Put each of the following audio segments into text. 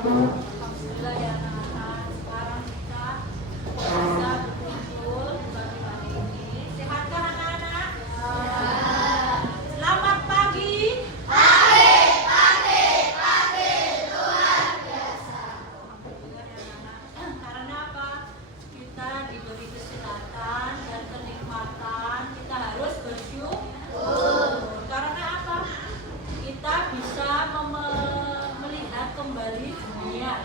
Alhamdulillah ya anak-anak. Sekarang kita bisa berkumpul di pagi hari ini. Sehatkah anak-anak? Selamat pagi. Alhamdulillah ya anak-anak. Karena apa? Kita diberi kesehatan dan kenikmatan. Kita harus bersyukur. Karena apa? Kita bisa melihat kembali dunia.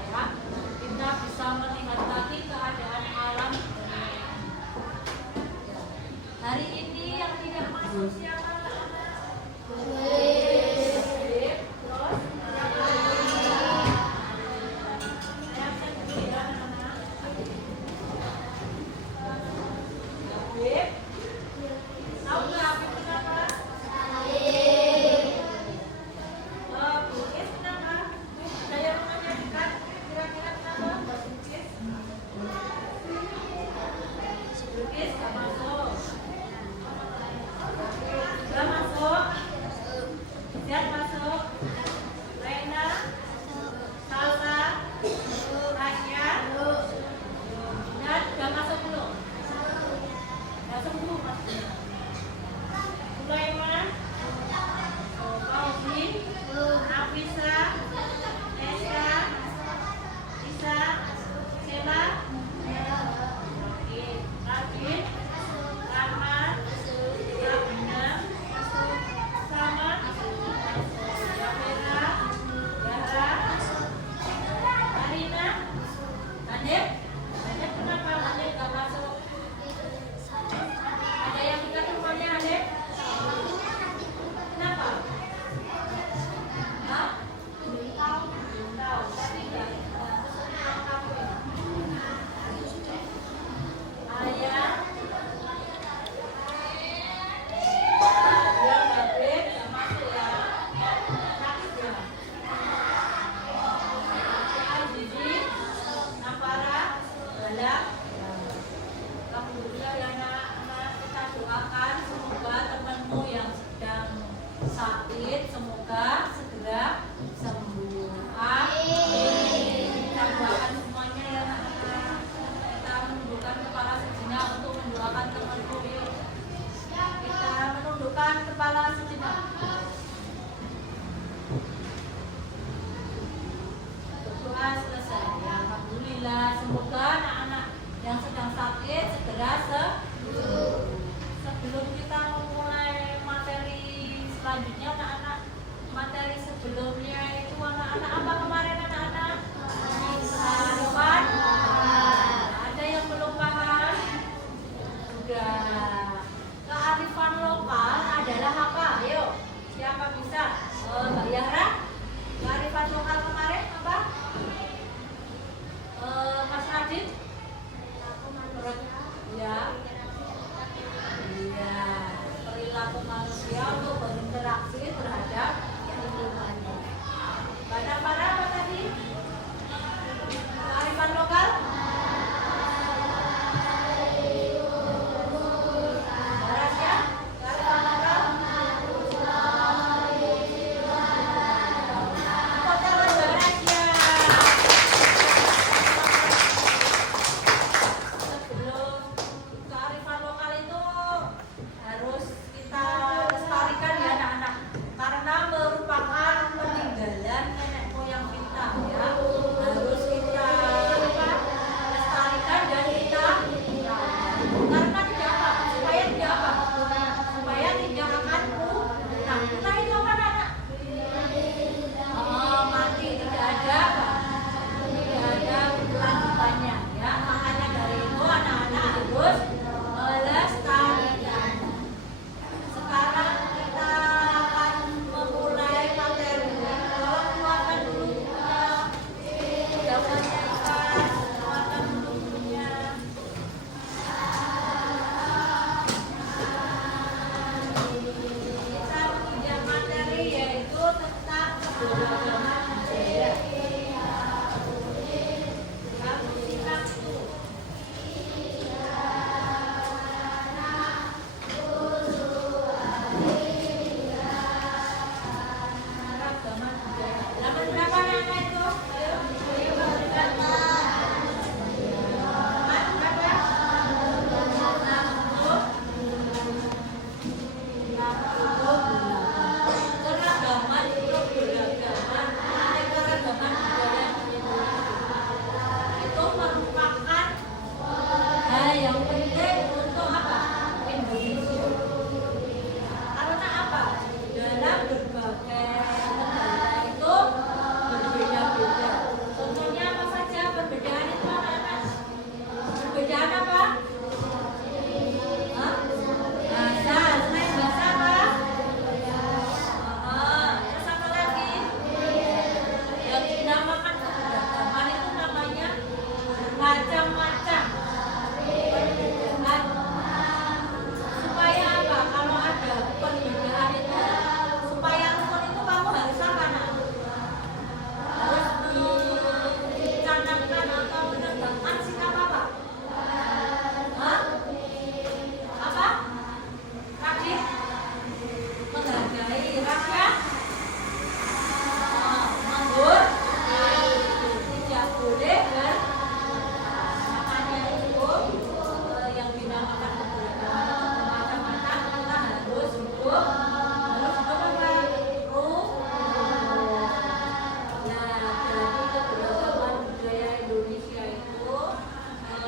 jadi keberagaman budaya Indonesia itu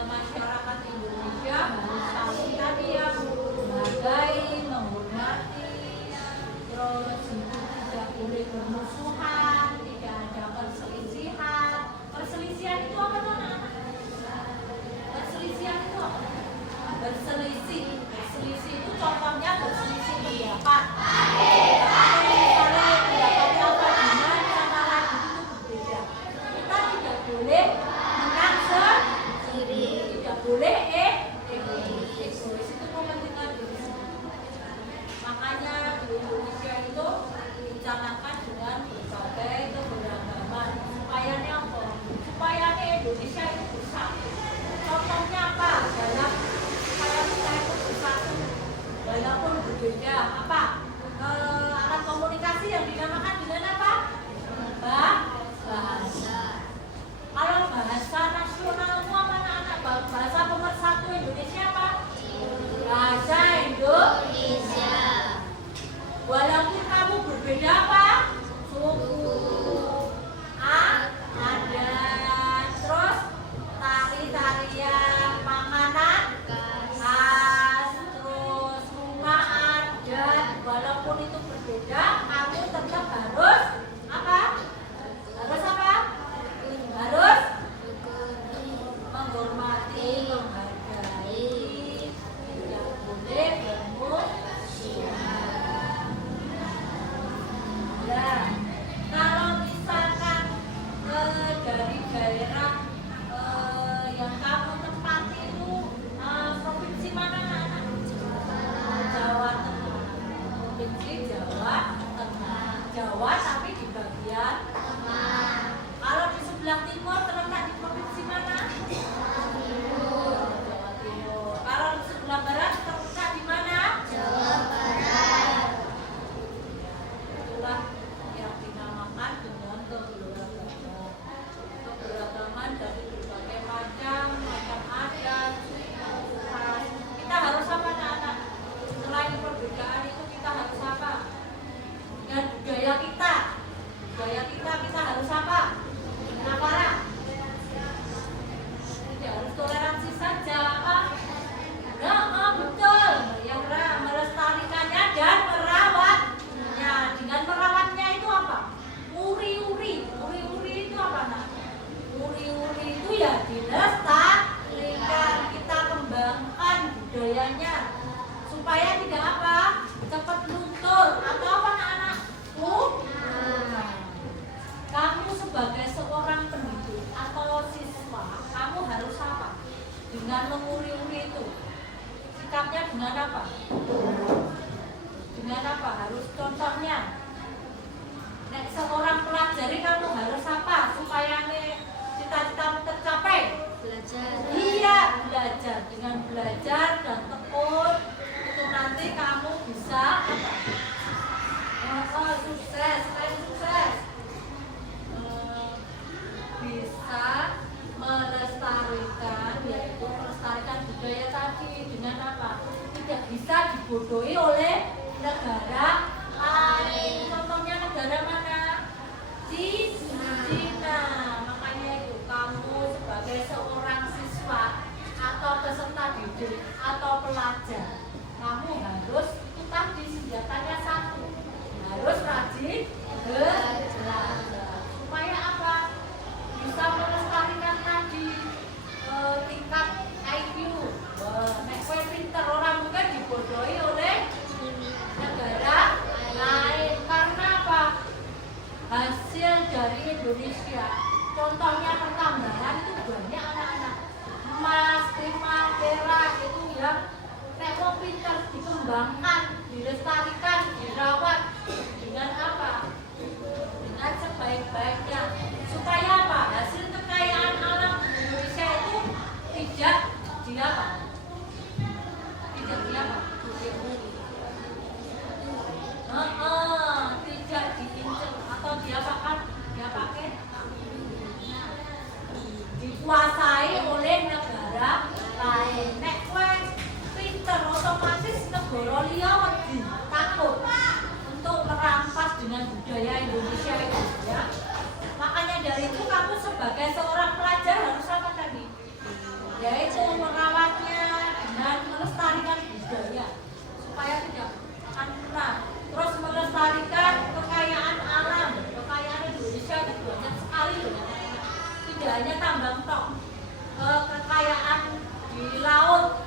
masyarakat Indonesia harus saling tadi ya menghargai, menghormati, terus tidak boleh bermusuhan, tidak ada perselisihan. Perselisihan itu apa anak-anak? Perselisihan itu apa? Berselisih. Berselisih itu contohnya berselisih pendapat. Misalnya pendapatnya apa gimana sama lagi itu berbeda. Kita tidak boleh menang sendiri. Tidak boleh egois. Itu kepentingan diri sendiri. Makanya di Indonesia itu dicanangkan dengan berbagai keberagaman. Supaya apa? Supaya Indonesia itu bersatu. Contohnya apa? Dalam supaya kita itu bersatu walaupun berbeda. Apa? Alat komunikasi yang dinamakan dengan apa? Bahasa. Kalau bahasa nasionalmu apa anak-anak? Bahasa pemersatu Indonesia apa? Bahasa Indonesia. Walaupun kamu berbeda apa? Suku, adat, terus tari-tarian, panganan, khas, terus rumah adat, walaupun itu berbeda, kamu tetap harus apa? Harus apa? Harus menghormati, menghargai, tidak boleh bermusuhan. Nah, kalau misalkan dari daerah yang kamu tempati itu provinsi mana anak? Jawa Tengah. Provinsi Jawa Tengah. Jawa tapi di bagian tengah. Kalau di sebelah timur terletak di provinsi mana? Jawa Timur. Kalau di sebelah barat terletak di mana? Jawa Barat. Itulah yang dinamakan dengan keberagaman. Keberagaman dari berbagai macam adat, khas. Kita harus apa anak-anak? Selain perbedaan itu kita harus apa? Dan budaya kita. Budaya kita harus apa? Apa? Tidak harus toleransi saja. Apa? Nah, betul. Yang melestarikannya dan merawatnya. Dengan merawatnya itu apa? Uri-uri. Uri-uri itu apa nak? Uri-uri itu ya dilestarikan, kita kembangkan budayanya supaya tidak apa? Cepat luntur atau apa anak-anak? Kamu sebagai seorang pendidik atau siswa, kamu harus apa? Dengan menguri-uri itu. Sikapnya dengan apa? Dengan apa? Harus contohnya. Nek seorang pelajari kamu harus apa? Supaya cita-citamu tercapai? Belajar. Iya, belajar. Dengan belajar dan tekun itu nanti kamu bisa apa? Sukses, sukses. Bisa melestarikan, yaitu melestarikan budaya tadi dengan apa? Tidak bisa dibodohi oleh negara lain. Contohnya negara mana? Cina. Makanya itu kamu sebagai seorang siswa atau peserta didik atau pelajar, kamu harus itu tadi senjatanya satu, harus rajin belajar. Supaya apa? Bisa melestarikan tadi tingkat IQ. Nek kowe pinter orang mungkin dibodohi oleh negara lain. Karena apa? Hasil dari Indonesia, contohnya pertambangan itu banyak anak-anak emas, timah, perak itu yang nek mau pinter dikembangkan, dilestarikan, dirawat dengan apa? Dengan sebaik-baiknya. Supaya apa? Hasil kekayaan alam Indonesia itu tidak diapa? Tidak diapa? Tidak diinjak atau diapakan? Diapakan? Dikuasai oleh negara lain. Nek kowe pinter otomatis negara liya wedi takut untuk merampas dengan budaya Indonesia itu ya. Makanya sebagai seorang pelajar harus apa tadi? Yaitu merawatnya dengan melestarikan budaya supaya tidak akan punah. Terus melestarikan kekayaan alam, kekayaan Indonesia itu banyak sekali loh. Tidak hanya tambang tok, kekayaan di laut.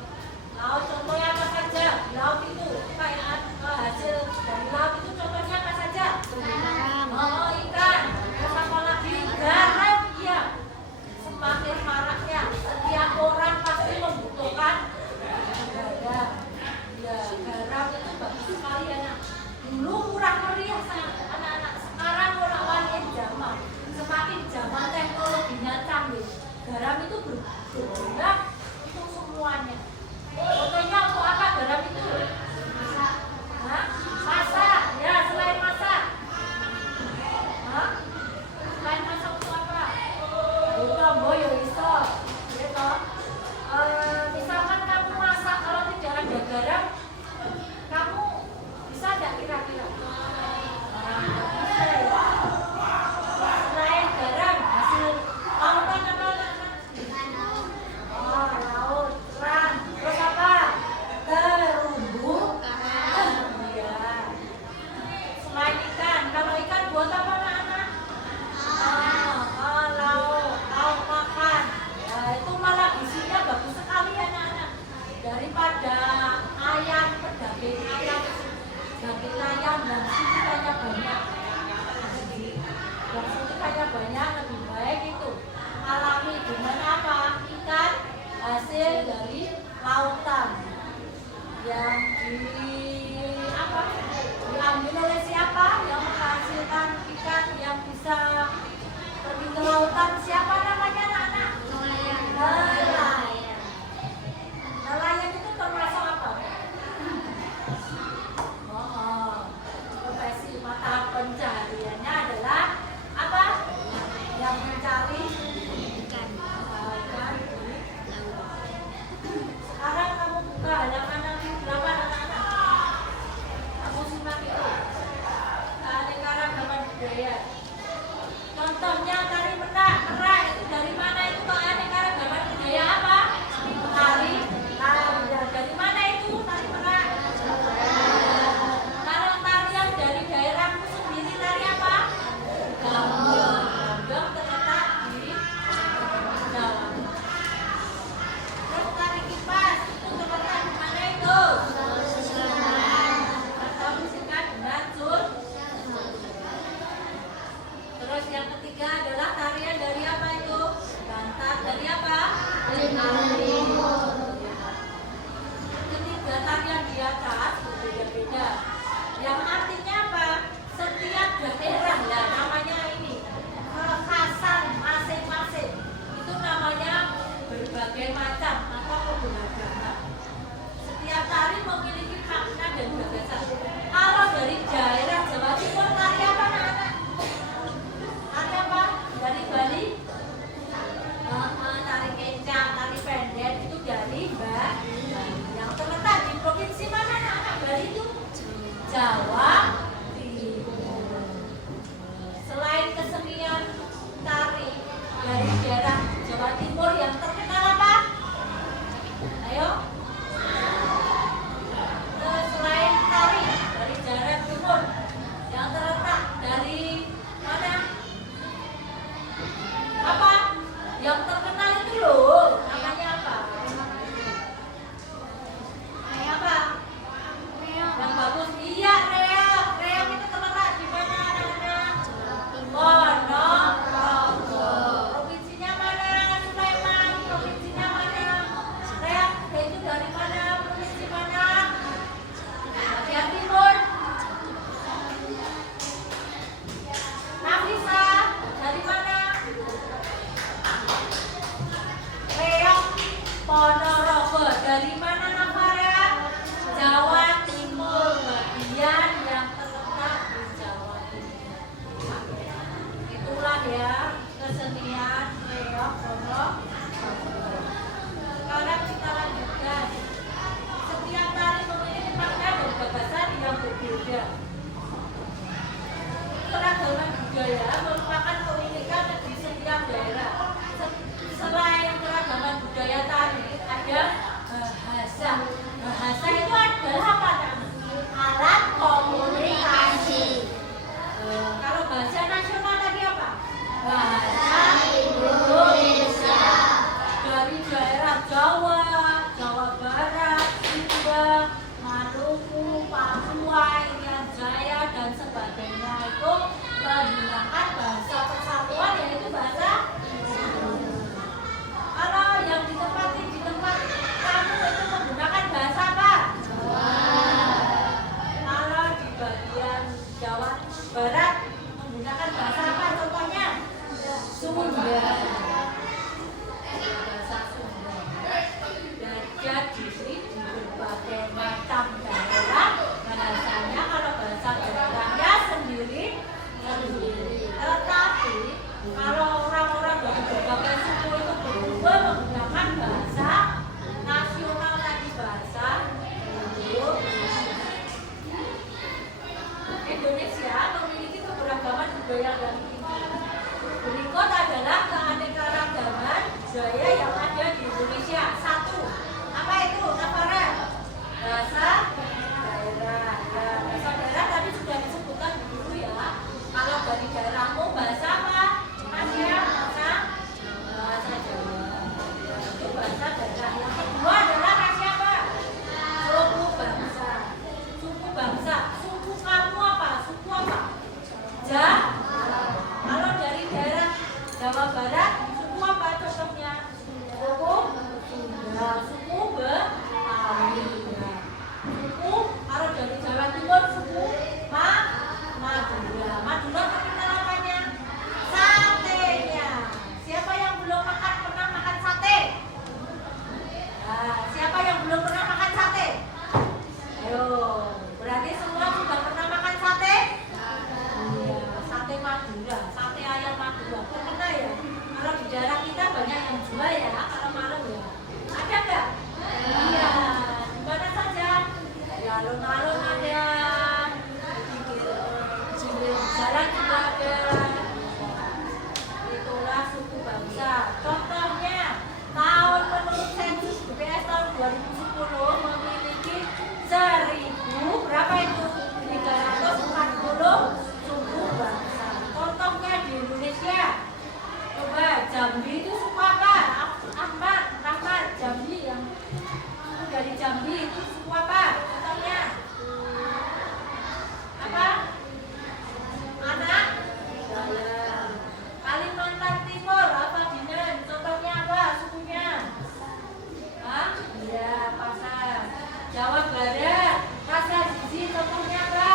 Laut contohnya apa saja? Laut itu kekayaan hasil dari laut itu contohnya apa saja? Oh, ikan. Terus apa lagi? Garam, iya. Semakin maraknya setiap orang pasti membutuhkan garam. Ya, garam itu bagus sekali anak. Dulu murah meriah anak-anak. Sekarang orang-orang zaman. Semakin zaman teknologinya canggih. Garam itu berguna untuk semuanya. Contohnya untuk apa garam itu? Hah? Masak. Ya, selain masak. Hah? Selain masak untuk apa? Tombol ya iso. Gitu. Misalkan kamu masak kalau tidak ada garam, kamu bisa enggak kira-kira? Selain garam, hasil lautan apa? Oh, laut, kerang. Terus apa? Terumbu. Iya. Selain ikan, kalau ikan buat apa anak-anak? Lauk makan. Ya, itu malah isinya bagus sekali anak-anak. Daripada ayam, daging ayam dan suntikannya banyak. Dan suntikannya banyak lebih baik itu alami dengan apa? Ikan hasil dari lautan yang diambil oleh siapa? Yang menghasilkan ikan yang bisa pergi ke lautan, siapa namanya anak-anak? Nelayan. Nelayan itu termasuk apa? Profesi mata pencahariannya adalah apa? Yang mencari ikan. Sekarang kamu buka halaman 68 anak-anak. Kamu simak itu. Keanekaragaman budaya. Contohnya tari merak itu dari mana itu keanekaragaman budaya apa? Tari. Dari mana itu tari merak? Kalau tarian dari daerahmu sendiri tari apa? Gambang. Gambang terletak di Jawa. Terus tari kipas itu terletak di mana itu? Atau disingkat dengan Sun. Terus yang ketiga adalah tarian dari apa itu? Bantar dari apa? Ketiga tarian di atas berbeda-beda. Yang artinya apa? Setiap daerah ya namanya ini kekhasan masing-masing. Itu namanya berbagai macam atau keberagaman. Setiap tari memiliki makna dan gagasan. Kalau dari daerah Jawa Timur tari apa anak-anak? Tari apa? Dari Bali? Tari kencang, tari pendek itu dari Bali. Yang terletak di provinsi mana anak-anak Bali itu? Jawa Timur. Selain kesenian tari dari daerah Jawa Timur yang terkenal apa? Ayo. Selain tari dari daerah timur yang terletak dari mana? Apa? Yang terkenal itu loh, namanya apa? Apa? Yang bagus. Iya, reog. Reog itu terletak di mana anak-anak? Ponorogo. Provinsinya mana? Sulaiman. Provinsinya mana? Reog itu dari mana? Provinsi mana? Bagian timur. Nafisa dari mana? Reog Ponorogo. Dari mana Nafara? Jawa Timur, bagian yang terletak di Jawa Timur. Itulah ya kesenian reog Ponorogo. Sekarang kita lanjutkan. Setiap tari memiliki makna dan gagasan yang berbeda. Keragaman budaya merupakan keunikan di setiap daerah. Bahasa Sunda. Gajah diri di berbagai macam daerah. Bahasanya kalau bahasa daerahnya sendiri. Tetapi kalau orang-orang dari berbagai suku itu berdua menggunakan bahasa nasional tadi, bahasa Indonesia memiliki keberagaman budaya yang tinggi. Berikut adalah keanekaragaman budaya yang ada di Indonesia. 1. Apa itu? Nafara. Bahasa daerah. Ya, bahasa daerah tadi sudah disebutkan dulu ya. Kalau dari daerahmu bahasa apa? Mas ya, bahasa Jawa. Itu bahasa daerah. Yang kedua adalah bahasa apa? Suku bangsa. Suku bangsa. Suku kamu apa? Suku apa? Kalau dari daerah Jawa Barat, suku apa contohnya? Suku Sunda, suku Betawi. Suku kalau dari Jawa Timur, suku Madura. Madura terkenal apanya? Satenya. Siapa yang belum pernah makan sate? Nah, siapa yang belum pernah makan sate? Ayo, berarti semua sudah pernah makan sate? Iya, sate Madura, sate ayam Madura. Terkenal ya? Kalau di daerah kita banyak yang jual ya, kalau malam ya. Ada nggak? Iya, di mana saja? Di alun-alun ada, di jalan juga ada. Itulah suku bangsa. Contohnya, tahun menurut sensus BPS tahun 2010 memiliki 1000 berapa itu? 340 suku bangsa. Contohnya di Indonesia, coba Jambi itu suku apa? Rahmat, Jambi yang dari Jambi itu suku apa? Contohnya apa? Anak? Kalimantan Timur, apa Dinan? Contohnya apa? Sukunya? Hah? Iya, Pasar. Jawa Barat, Pasar Gizi, contohnya apa?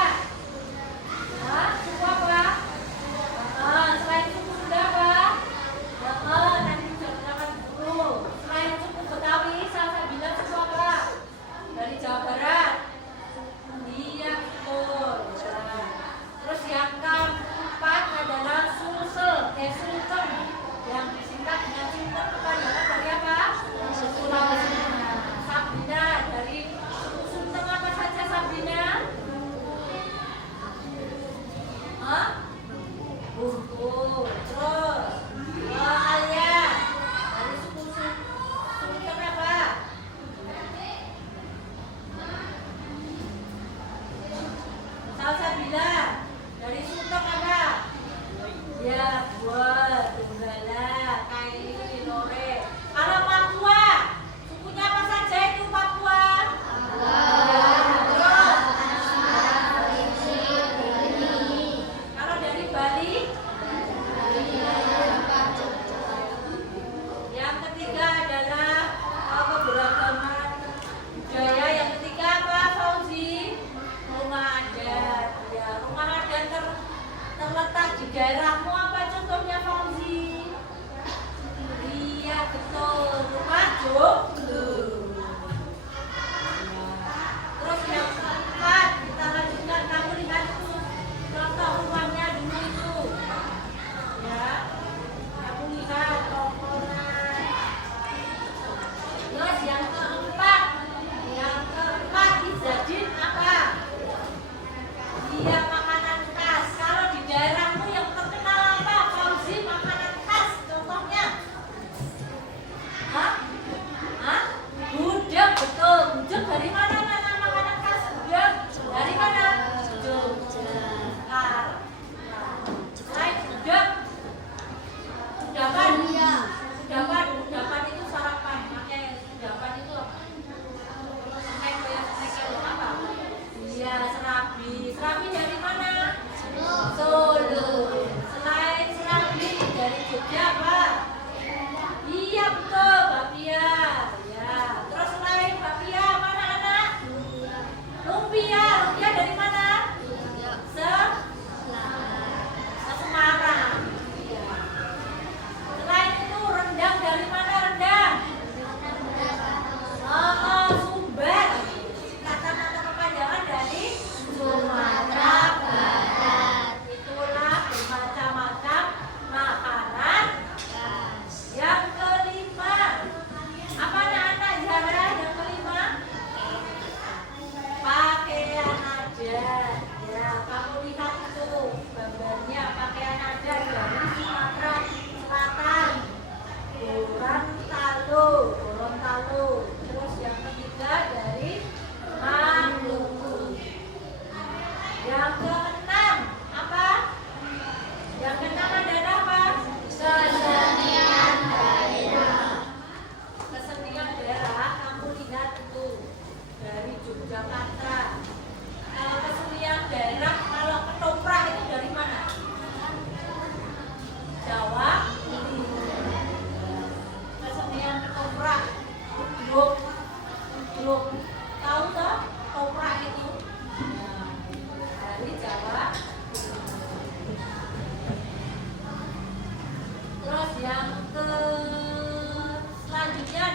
Hah? Suku apa? Selain suku Sunda apa? Nanti sudah gunakan dulu. Selain suku Betawi, saya bilang suku apa? Dari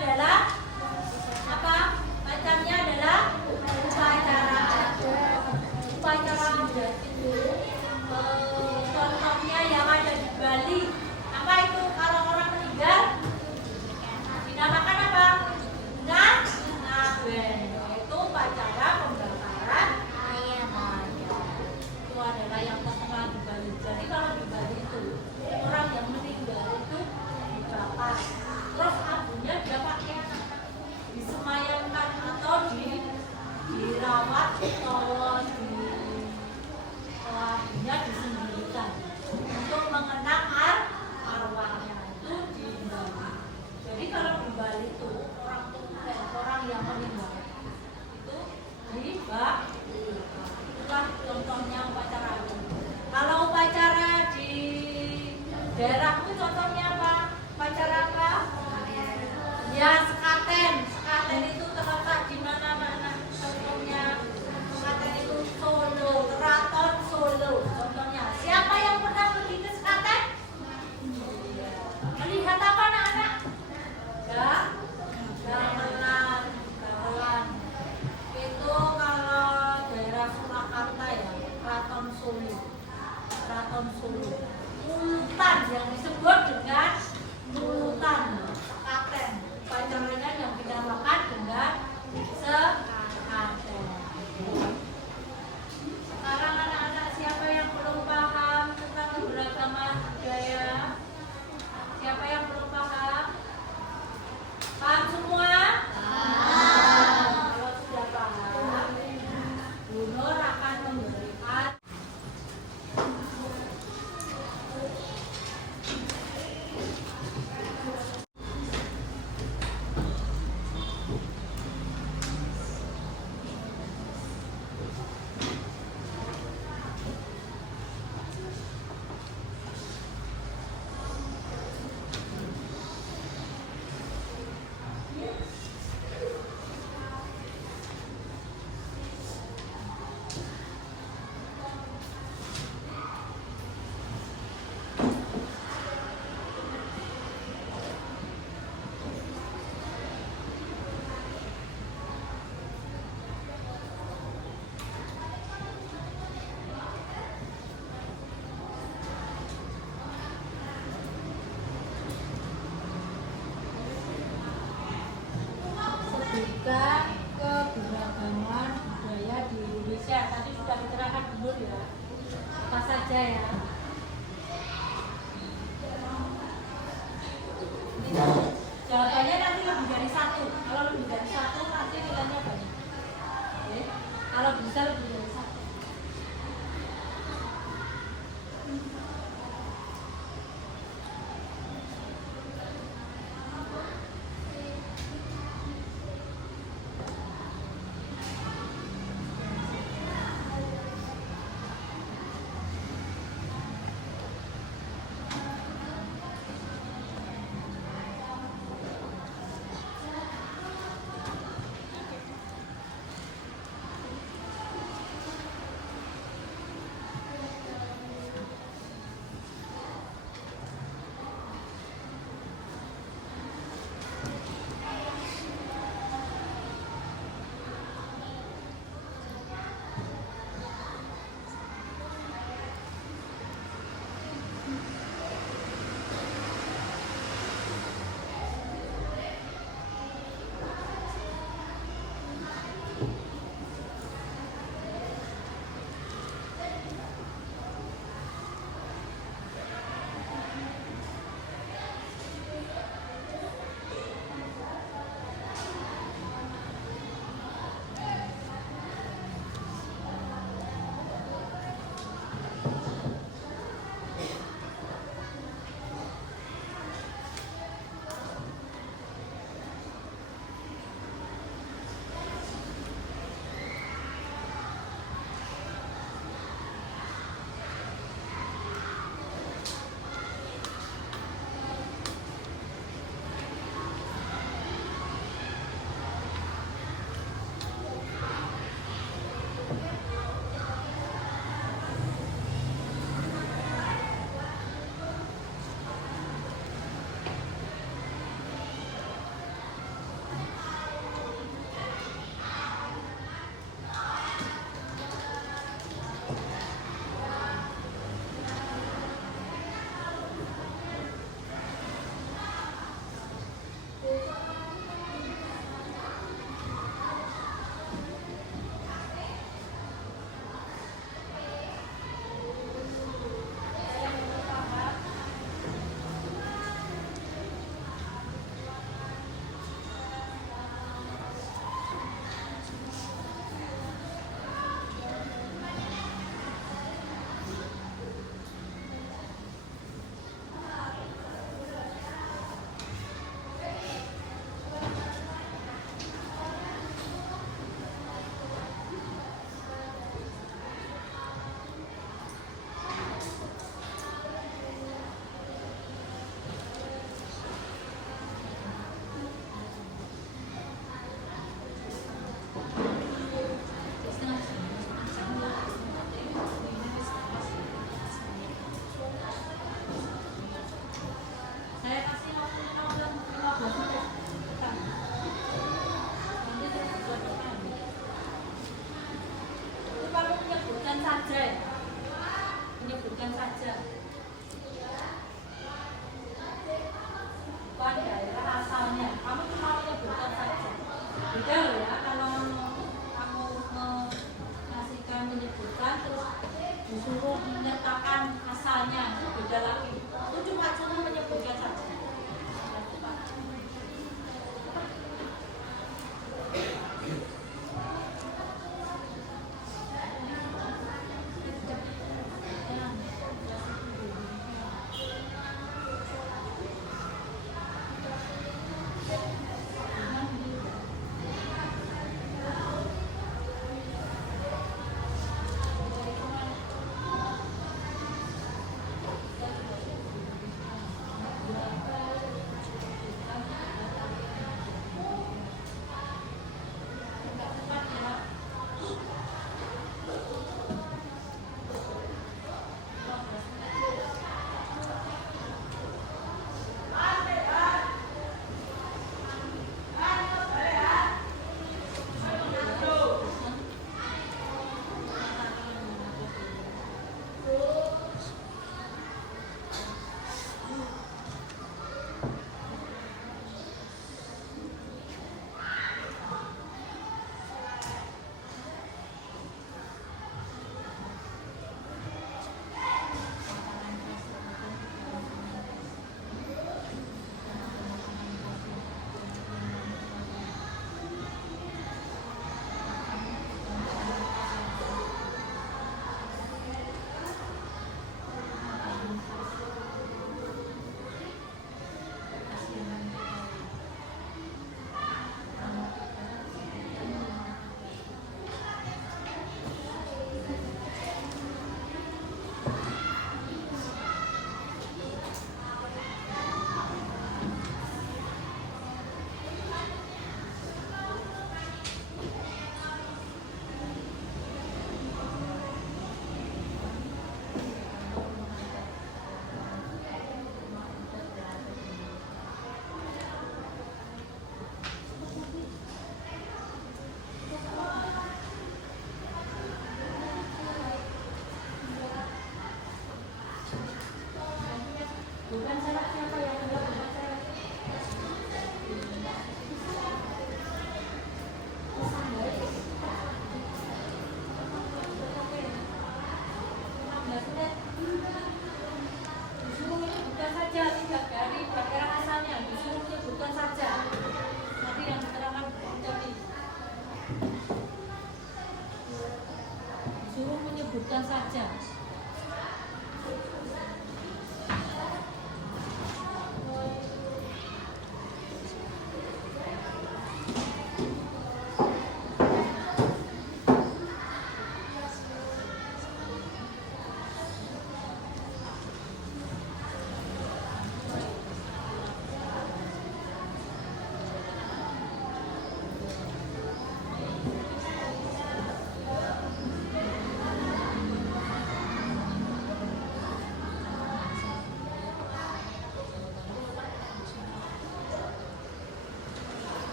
adalah apa? Macamnya adalah upacara adat. Upacara adat itu contohnya yang ada di Bali. Apa itu kalau orang meninggal? Dinamakan apa? Ngaben. Itu upacara pembakaran mayat. Itu adalah yang terkenal di Bali. Jadi kalau di Bali itu orang yang meninggal itu dibakar. Terus abunya dia pakai disemayamkan atau dirawat atau abunya disembunyikan untuk mengenang arwahnya itu di Bali. Jadi kalau di Bali itu orang yang meninggal itu dibakar. Itulah contohnya upacara itu. Kalau upacara di daerahku contohnya apa? Upacara apa? Ya sekaten. Sekaten itu terletak di mana-mana. Contohnya sekaten itu Solo, Keraton Solo. Contohnya. Siapa yang pernah pergi ke sekaten? Melihat apa anak-anak? Ya, gamelan, gamelan. Itu kalau daerah Surakarta ya, Keraton Solo. Keraton Solo. Mulutan yang disebut dengan mulutan. Sekaten. Upacaranya yang dinamakan dengan sekaten. Sekarang anak-anak siapa yang belum paham tentang keberagaman budaya? Siapa yang belum paham? Paham semua? Kalau sudah paham, Bu Nur akan memberikan sebutkan keberagaman budaya di Indonesia. Tadi sudah diterangkan dulu ya. Apa saja ya? Ini jawabannya nanti lebih dari satu. Kalau lebih dari satu nanti nilainya banyak. Oke. Kalau bisa lebih dari satu.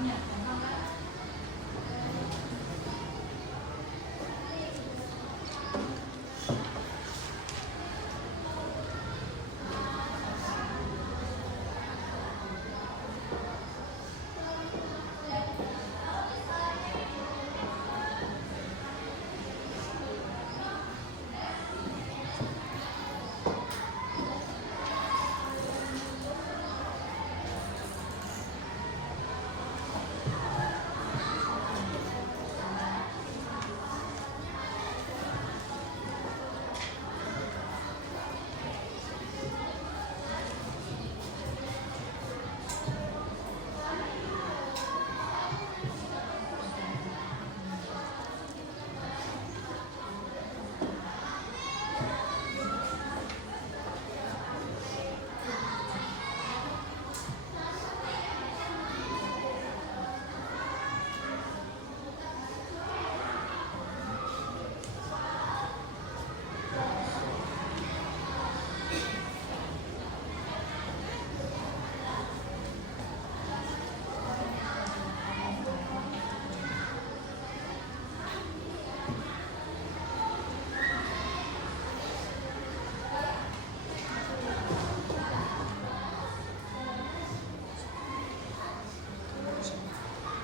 Soalnya, gampang kan?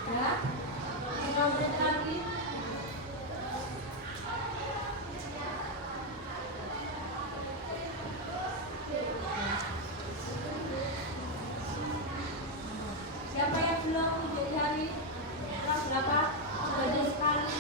Ya, 5 menit lagi. Siapa yang belum menjadi hari kelas berapa? Belajar sekali.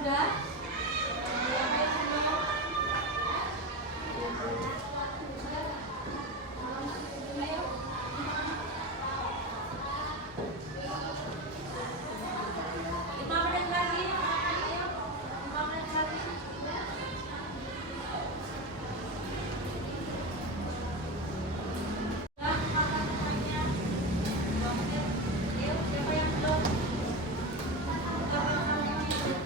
Sudah? Ayo. 5 menit lagi. 5 menit lagi. Nah, makan semuanya. 2 menit. Ayo, siapa yang belum? Siapa yang belum?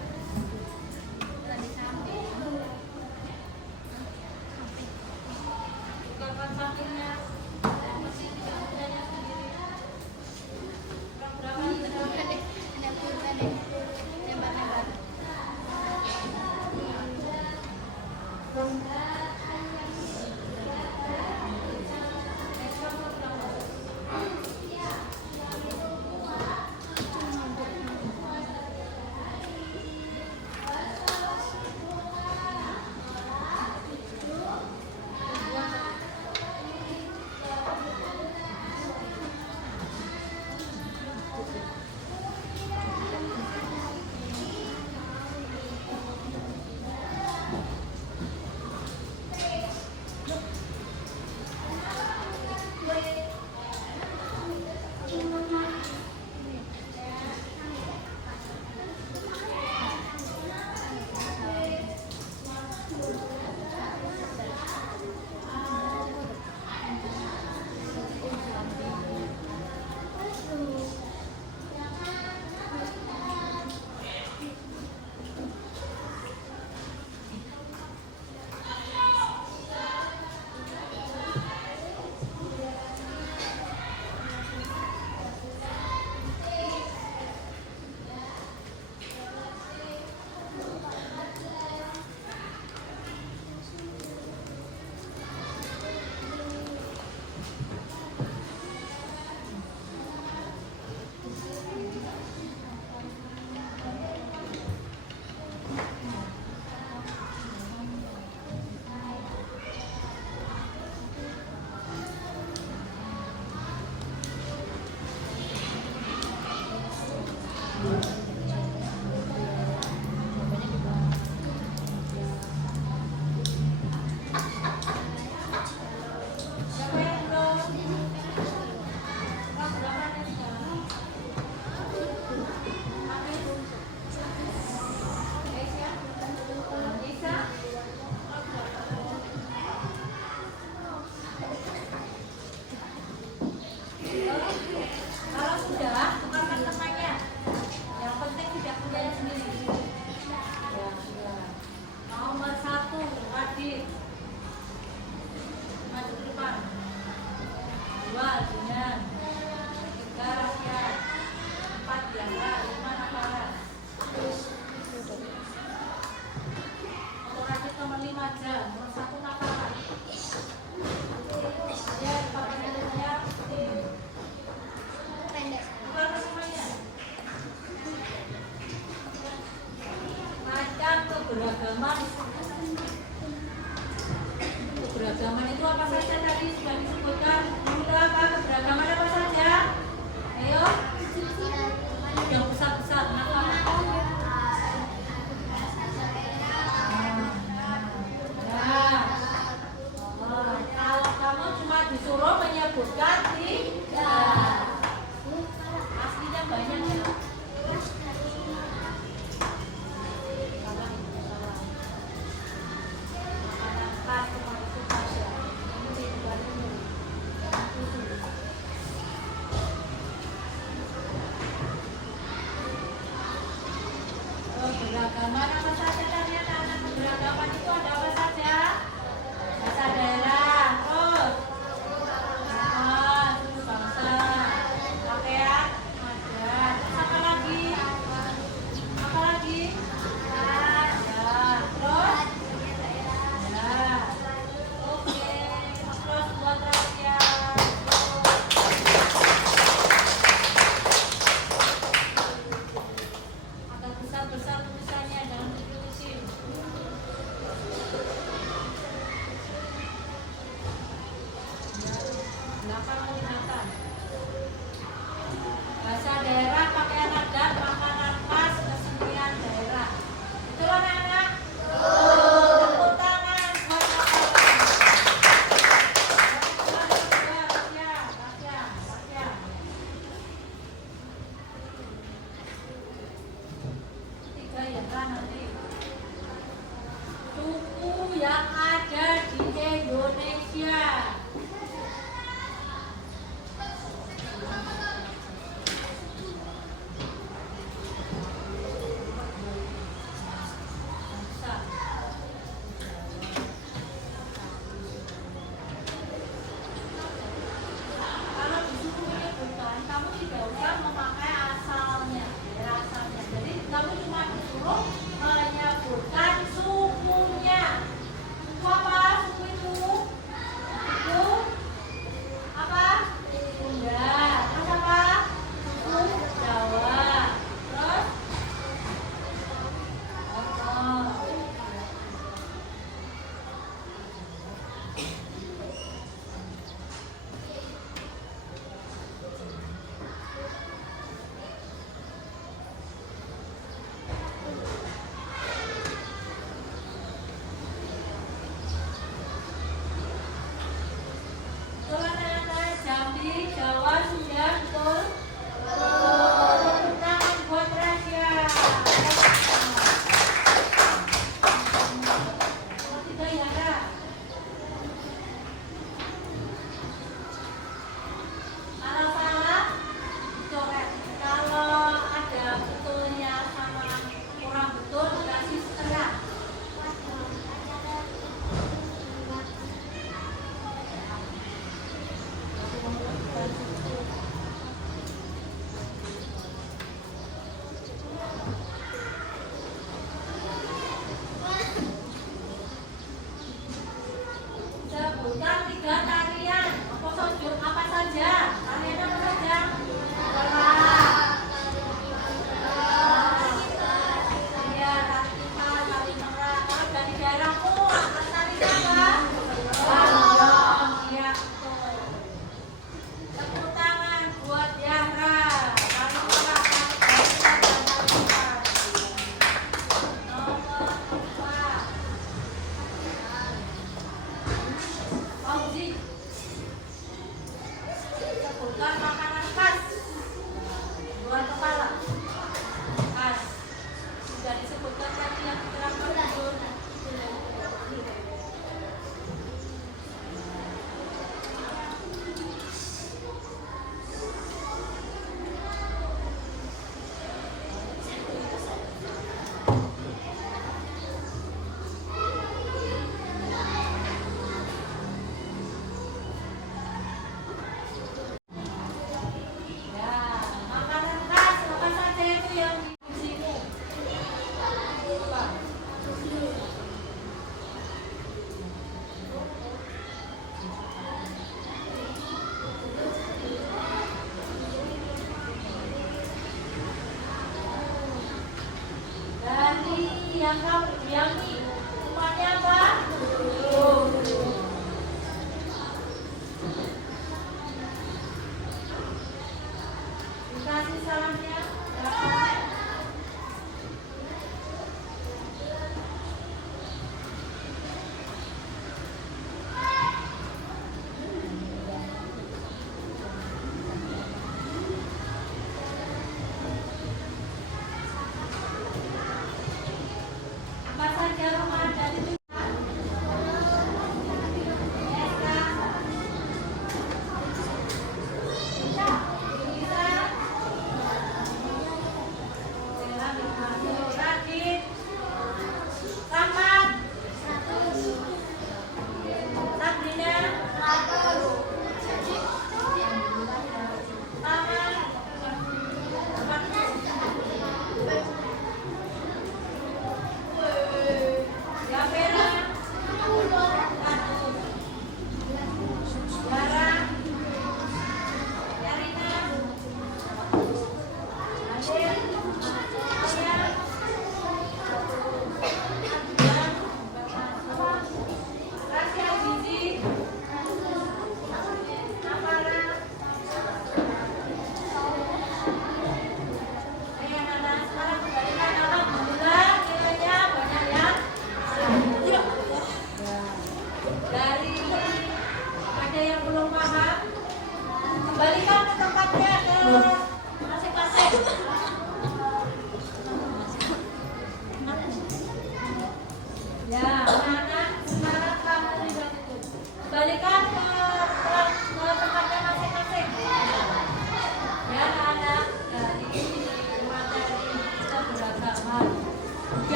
keberagaman. Keberagaman itu apa saja tadi sudah disebutkan. Itu apa? Keberagaman apa saja? Ayo. Yang besar-besar. Kenapa? Kalau kamu cuma disuruh menyebutkan tidak. Aslinya banyak ya. Keberagaman apa saja tadi anak-anak? Keberagaman itu ada apa saja? Bahasa daerah, terus suku bangsa, pakaian, adat, terus apa lagi? Apa lagi? Ya, terus ya, oke, terus buat rahasia. Agak besar-besar tulisannya, jangan kecil-kecil. Belakang kelihatan. Bahasa daerah, pakaian adat, makanan khas, kesenian daerah. Betul anak-anak? Tepuk tangan buat Rahasia. Tiga ya kan nanti. Suku yang ada di Indonesia. Kalau disuruh menyebutkan, kamu tidak usah memakai asalnya, daerah asalnya. Jadi kamu cuma disuruh menyebutkan sukunya. Suku apa? Suku itu? Itu apa? Sunda. Terus apa? Suku Jawa. Terus? Betul anak-anak? Jambi, Jawa, Sunda, betul? Tepuk tangan buat Rahasia. Nomor 3 ya, Ra? Kalau salah, coret. Kalau ada betulnya sama kurang betul, dikasih setengah. Sebutkan 3 tarian. Apa saja? Tarian apa saja? Iya, tari kita, tari merah. Kalau dari daerahmu, tarinya apa? Bandong. Iya, betul. Tepuk tangan buat Yahra. Tari merah, tari bandong, tari merah. Nomor 4. Fauzi. Sebutkan makanan khas. Buat kepala. Khas. Sudah disebutkan tadi yang diterangkan betul. Ya, makanan khas apa saja itu yang di musimu? Apa? Dari yang kamu diami. apa? Huruf. Dikasih salamnya. Berapa?